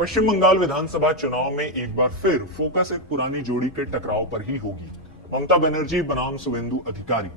पश्चिम बंगाल विधानसभा चुनाव में एक बार फिर फोकस एक पुरानी जोड़ी के टकराव पर ही होगी। ममता बनर्जी बनाम शुवेंदु अधिकारी।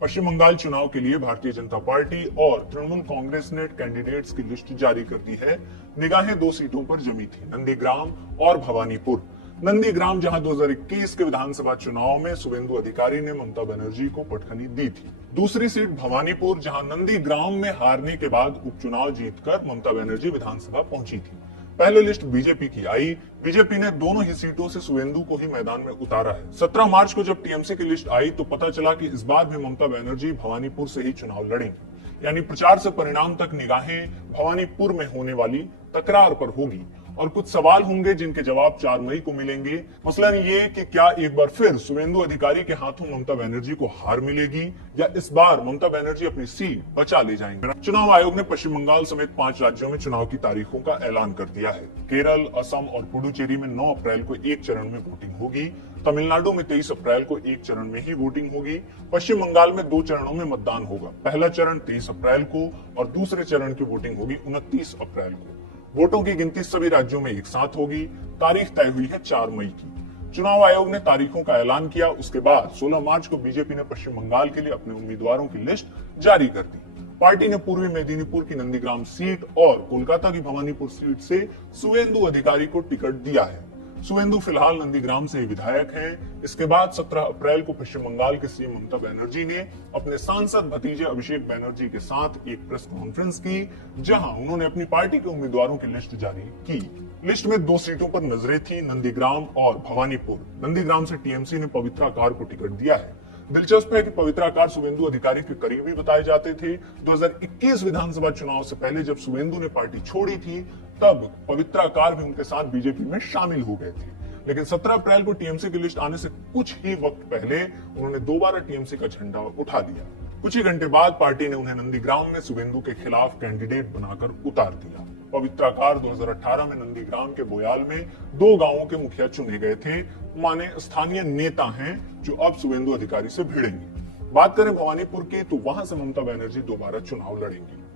पश्चिम बंगाल चुनाव के लिए भारतीय जनता पार्टी और तृणमूल कांग्रेस ने कैंडिडेट्स की लिस्ट जारी कर दी है। निगाहें दो सीटों पर जमी थी, नंदीग्राम और भवानीपुर। नंदीग्राम जहां 2021 के विधानसभा चुनाव में शुवेंदु अधिकारी ने ममता बनर्जी को पटखनी दी थी। दूसरी सीट भवानीपुर, जहां नंदीग्राम में हारने के बाद उपचुनाव जीतकर ममता बनर्जी विधानसभा पहुंची थी। पहले लिस्ट बीजेपी की आई। बीजेपी ने दोनों ही सीटों से शुवेंदु को ही मैदान में उतारा है। 17 मार्च को जब टीएमसी की लिस्ट आई तो पता चला कि इस बार भी ममता बनर्जी भवानीपुर से ही चुनाव लड़ेंगी। यानी प्रचार से परिणाम तक निगाहें भवानीपुर में होने वाली तकरार पर होगी और कुछ सवाल होंगे जिनके जवाब 4 मई को मिलेंगे। मसलन ये कि क्या एक बार फिर शुवेंदु अधिकारी के हाथों ममता बनर्जी को हार मिलेगी या इस बार ममता बनर्जी अपनी सीट बचा ले जाएंगे। चुनाव आयोग ने पश्चिम बंगाल समेत 5 राज्यों में चुनाव की तारीखों का ऐलान कर दिया है। केरल, असम और पुडुचेरी में 9 अप्रैल को एक चरण में वोटिंग होगी। तमिलनाडु में 23 अप्रैल को एक चरण में ही वोटिंग होगी। पश्चिम बंगाल में 2 चरणों में मतदान होगा। पहला चरण 23 अप्रैल को और दूसरे चरण की वोटिंग होगी 29 अप्रैल को। वोटों की गिनती सभी राज्यों में एक साथ होगी। तारीख तय हुई है 4 मई की। चुनाव आयोग ने तारीखों का ऐलान किया। उसके बाद 16 मार्च को बीजेपी ने पश्चिम बंगाल के लिए अपने उम्मीदवारों की लिस्ट जारी कर दी। पार्टी ने पूर्वी मेदिनीपुर की नंदीग्राम सीट और कोलकाता की भवानीपुर सीट से शुवेंदु अधिकारी को टिकट दिया है। शुवेंदु फिलहाल नंदीग्राम से विधायक हैं। इसके बाद 17 अप्रैल को पश्चिम बंगाल के सीएम ममता बनर्जी ने अपने सांसद भतीजे अभिषेक बनर्जी के साथ एक प्रेस कॉन्फ्रेंस की, जहां उन्होंने अपनी पार्टी के उम्मीदवारों की लिस्ट जारी की। लिस्ट में 2 सीटों पर नजरें थी, नंदीग्राम और भवानीपुर। नंदीग्राम से टीएमसी ने पवित्रा कार को टिकट दिया है। दिलचस्प है कि पवित्रा कार शुवेंदु अधिकारी के करीबी बताए जाते थे। 2021 विधानसभा चुनाव से पहले जब शुवेंदु ने पार्टी छोड़ी थी तब पवित्रा कार भी उनके साथ बीजेपी में शामिल हो गए थे। लेकिन 17 अप्रैल को टीएमसी की लिस्ट आने से कुछ ही वक्त पहले उन्होंने दोबारा टीएमसी का झंडा उठा लिया। कुछ ही घंटे बाद पार्टी ने उन्हें नंदीग्राम में शुवेंदु के खिलाफ कैंडिडेट बनाकर उतार दिया। पवित्रा कार 2018 में नंदीग्राम के बोयाल में 2 गांवों के मुखिया चुने गए थे। माने स्थानीय नेता हैं जो अब शुवेंदु अधिकारी से भिड़ेंगे। बात करें भवानीपुर की तो वहां से ममता बनर्जी दोबारा चुनाव लड़ेंगी।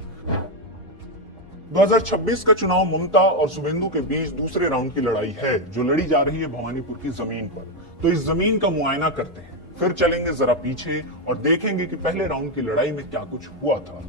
2026 का चुनाव ममता और शुवेंदु के बीच दूसरे राउंड की लड़ाई है, जो लड़ी जा रही है भवानीपुर की जमीन पर। तो इस जमीन का मुआयना करते हैं, फिर चलेंगे जरा पीछे और देखेंगे कि पहले राउंड की लड़ाई में क्या कुछ हुआ था।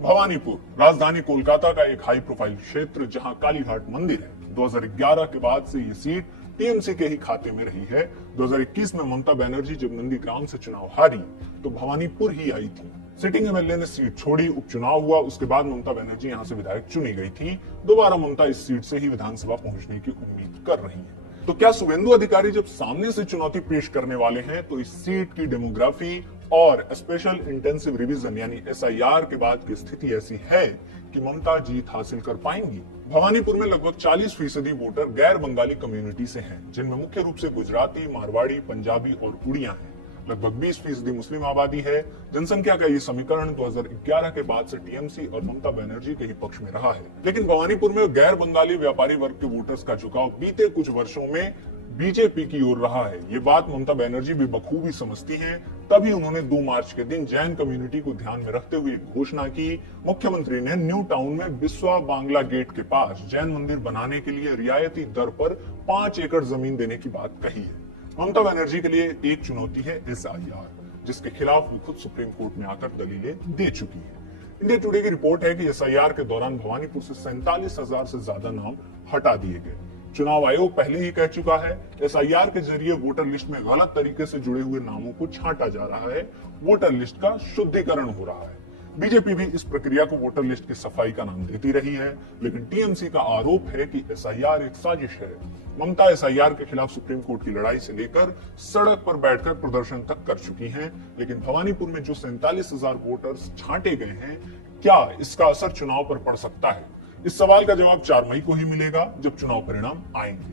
भवानीपुर राजधानी कोलकाता का एक हाई प्रोफाइल क्षेत्र जहां कालीघाट मंदिर है। 2011 के बाद से ये सीट टीएमसी के ही खाते में रही है। 2021 में ममता बनर्जी जब नंदीग्राम से चुनाव हारी तो भवानीपुर ही आई थी। सिटिंग एमएलए ने सीट छोड़ी, उपचुनाव हुआ। उसके बाद ममता बनर्जी यहां से विधायक चुनी गई थी। दोबारा ममता इस सीट से ही विधानसभा पहुंचने की उम्मीद कर रही है। तो क्या शुवेंदु अधिकारी जब सामने से चुनौती पेश करने वाले हैं तो इस सीट की डेमोग्राफी और स्पेशल इंटेंसिव रिवीजन यानी एसआईआर के बाद की स्थिति ऐसी है कि ममता जीत हासिल कर पाएंगी? भवानीपुर में लगभग 40% वोटर गैर बंगाली कम्युनिटी से हैं, जिनमें मुख्य रूप से गुजराती, मारवाड़ी, पंजाबी और उड़िया हैं। लगभग 20% मुस्लिम आबादी है। जनसंख्या का ये समीकरण 2011 के बाद से टीएमसी और ममता बनर्जी के ही पक्ष में रहा है। लेकिन भवानीपुर में गैर बंगाली व्यापारी वर्ग के वोटर्स का झुकाव बीते कुछ वर्षों में बीजेपी की ओर रहा है। ये बात ममता बनर्जी भी बखूबी समझती हैं। तभी उन्होंने 2 मार्च के दिन जैन कम्युनिटी को ध्यान में रखते हुए घोषणा की। मुख्यमंत्री ने न्यू टाउन में बिस्वा बांग्ला गेट के पास जैन मंदिर बनाने के लिए रियायती दर पर 5 एकड़ जमीन देने की बात कही है। ममता बनर्जी के लिए एक चुनौती है एसआईआर, जिसके खिलाफ वो खुद सुप्रीम कोर्ट में आकर दलीलें दे चुकी है। इंडिया टुडे की रिपोर्ट है कि एसआईआर के दौरान भवानीपुर से 47,000 से ज्यादा नाम हटा दिए गए। चुनाव आयोग पहले ही कह चुका है एसआईआर के जरिए वोटर लिस्ट में गलत तरीके से जुड़े हुए नामों को छांटा जा रहा है। वोटर लिस्ट का शुद्धिकरण हो रहा है। बीजेपी भी इस प्रक्रिया को वोटर लिस्ट की सफाई का नाम देती रही है, लेकिन टीएमसी का आरोप है कि एसआईआर एक साजिश है। ममता एसआईआर के खिलाफ सुप्रीम कोर्ट की लड़ाई से लेकर सड़क पर बैठकर प्रदर्शन तक कर चुकी हैं, लेकिन भवानीपुर में जो 47,000 वोटर्स छांटे गए हैं, क्या इसका असर चुनाव पर पड़ सकता है? इस सवाल का जवाब 4 मई को ही मिलेगा, जब चुनाव परिणाम आएंगे।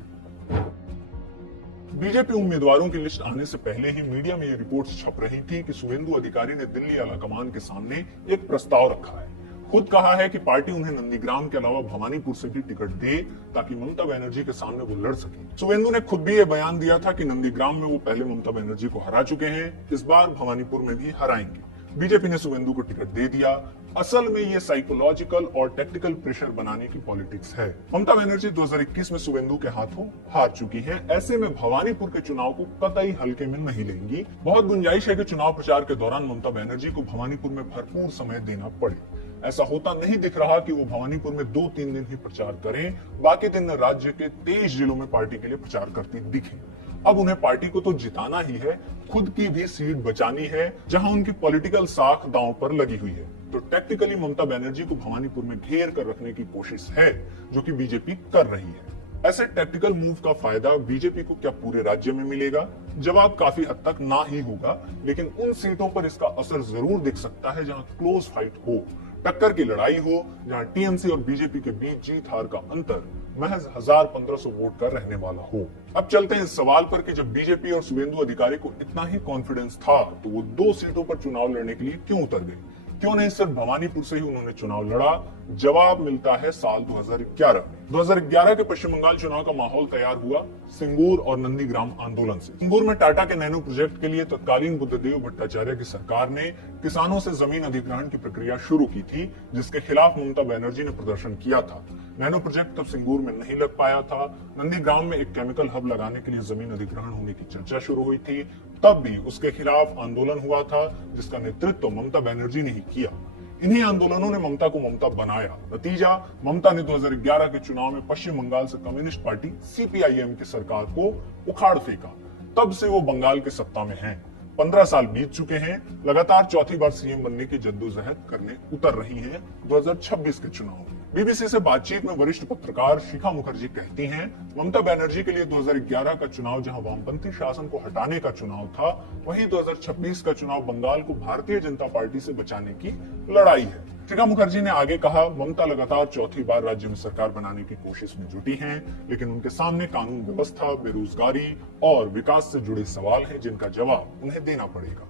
बीजेपी उम्मीदवारों की लिस्ट आने से पहले ही मीडिया में ये रिपोर्ट्स छप रही थी कि शुवेंदु अधिकारी ने दिल्ली आलाकमान के सामने एक प्रस्ताव रखा है। खुद कहा है कि पार्टी उन्हें नंदीग्राम के अलावा भवानीपुर से भी टिकट दे ताकि ममता बनर्जी के सामने वो लड़ सके। शुवेंदु ने खुद भी ये बयान दिया था कि नंदीग्राम में वो पहले ममता बनर्जी को हरा चुके हैं, इस बार भवानीपुर में भी हराएंगे। बीजेपी ने शुभेंदु को टिकट दे दिया। असल में ये साइकोलॉजिकल और टेक्टिकल प्रेशर बनाने की पॉलिटिक्स है। ममता बनर्जी 2021 में शुभेंदु के हाथों हार चुकी है। ऐसे में भवानीपुर के चुनाव को कतई हल्के में नहीं लेंगी। बहुत गुंजाइश है कि चुनाव प्रचार के दौरान ममता बनर्जी को भवानीपुर में भरपूर समय देना पड़े। ऐसा होता नहीं दिख रहा कि वो भवानीपुर में 2-3 दिन ही प्रचार करें, बाकी दिन राज्य के 23 जिलों में पार्टी के लिए प्रचार करती दिखें। अब उन्हें पार्टी को तो जिताना ही है, खुद की भी सीट बचानी है जहां उनकी पॉलिटिकल साख दांव पर लगी हुई है। तो टैक्टिकली ममता बनर्जी को भवानीपुर में घेर कर रखने की कोशिश है, जो कि बीजेपी कर रही है। ऐसे टैक्टिकल मूव का फायदा बीजेपी को क्या पूरे राज्य में मिलेगा? जवाब काफी हद तक ना ही होगा, लेकिन उन सीटों पर इसका असर जरूर दिख सकता है जहां क्लोज फाइट हो, टक्कर की लड़ाई हो, जहां टीएमसी और बीजेपी के बीच जीत हार का अंतर महज 1000-1500 वोट का रहने वाला हो। अब चलते हैं इस सवाल पर कि जब बीजेपी और शुभेंदु अधिकारी को इतना ही कॉन्फिडेंस था तो वो 2 सीटों पर चुनाव लड़ने के लिए क्यों उतर गए? क्यों नहीं सिर्फ भवानीपुर से ही उन्होंने चुनाव लड़ा? जवाब मिलता है साल 2011 में। 2011 के पश्चिम बंगाल चुनाव का माहौल तैयार हुआ सिंगूर और नंदीग्राम आंदोलन से। सिंगूर में टाटा के नैनो प्रोजेक्ट के लिए तत्कालीन बुद्धदेव भट्टाचार्य की सरकार ने किसानों से जमीन अधिग्रहण की प्रक्रिया शुरू की थी, जिसके खिलाफ ममता बनर्जी ने प्रदर्शन किया था। नैनो प्रोजेक्ट तब सिंगूर में नहीं लग पाया था। नंदीग्राम में एक केमिकल हब लगाने के लिए जमीन अधिग्रहण होने की चर्चा शुरू हुई थी। तब भी उसके खिलाफ आंदोलन हुआ था, जिसका नेतृत्व ममता बनर्जी ने ही किया। इन्हीं आंदोलनों ने ममता को ममता बनाया। नतीजा, ममता ने 2011 के चुनाव में पश्चिम बंगाल से कम्युनिस्ट पार्टी सीपीआईएम की सरकार को उखाड़ फेंका। तब से वो बंगाल के सत्ता में हैं। 15 साल बीत चुके हैं। लगातार चौथी बार सीएम बनने की जद्दोजहद करने उतर रही हैं 2026 के चुनाव में। बीबीसी से बातचीत में वरिष्ठ पत्रकार शिखा मुखर्जी कहती हैं, ममता बनर्जी के लिए 2011 का चुनाव जहां वामपंथी शासन को हटाने का चुनाव था, वहीं 2026 का चुनाव बंगाल को भारतीय जनता पार्टी से बचाने की लड़ाई है। शिखा मुखर्जी ने आगे कहा, ममता लगातार चौथी बार राज्य में सरकार बनाने की कोशिश में जुटी हैं, लेकिन उनके सामने कानून व्यवस्था, बेरोजगारी और विकास से जुड़े सवाल हैं, जिनका जवाब उन्हें देना पड़ेगा।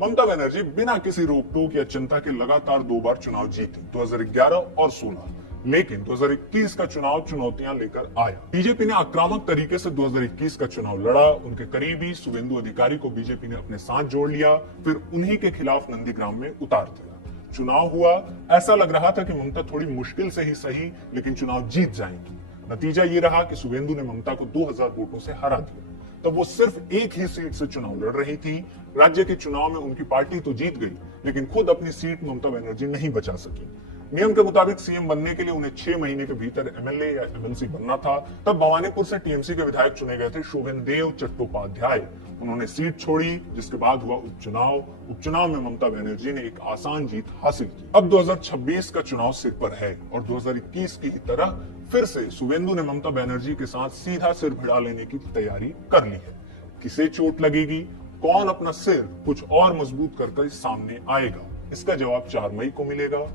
ममता बनर्जी बिना किसी रोक टोक या चिंता के लगातार 2 बार चुनाव जीती, 2011 और 16। लेकिन 2021 का चुनाव चुनौतियां लेकर आया। बीजेपी ने आक्रामक तरीके से 2021 का चुनाव लड़ा। उनके करीबी शुभेंदु अधिकारी को बीजेपी ने अपने साथ जोड़ लिया, फिर उन्हीं के खिलाफ नंदीग्राम में उतार दिया। चुनाव हुआ, ऐसा लग रहा था कि ममता थोड़ी मुश्किल से ही सही, लेकिन चुनाव जीत जाएंगी। नतीजा ये रहा कि शुभेंदु ने ममता को 2000 वोटों से हरा दिया। तब वो सिर्फ एक ही सीट से चुनाव लड़ रही थी। राज्य के चुनाव में उनकी पार्टी तो जीत गई, लेकिन खुद अपनी सीट ममता बनर्जी नहीं बचा सकी। नियम के मुताबिक सीएम बनने के लिए उन्हें 6 महीने के भीतर एमएलए या एमएलसी बनना था। तब भवानीपुर से टीएमसी के विधायक चुने गए थे शोभनदेव चट्टोपाध्याय। उन्होंने सीट छोड़ी, जिसके बाद हुआ उपचुनाव। उपचुनाव में ममता बनर्जी ने एक आसान जीत हासिल की। अब 2026 का चुनाव सिर पर है और 2021 की तरह फिर से शुभेंदु ने ममता बनर्जी के साथ सीधा सिर भिड़ा लेने की तैयारी कर ली है। किसे चोट लगेगी, कौन अपना सिर कुछ और मजबूत कर सामने आएगा, इसका जवाब 4 मई को मिलेगा।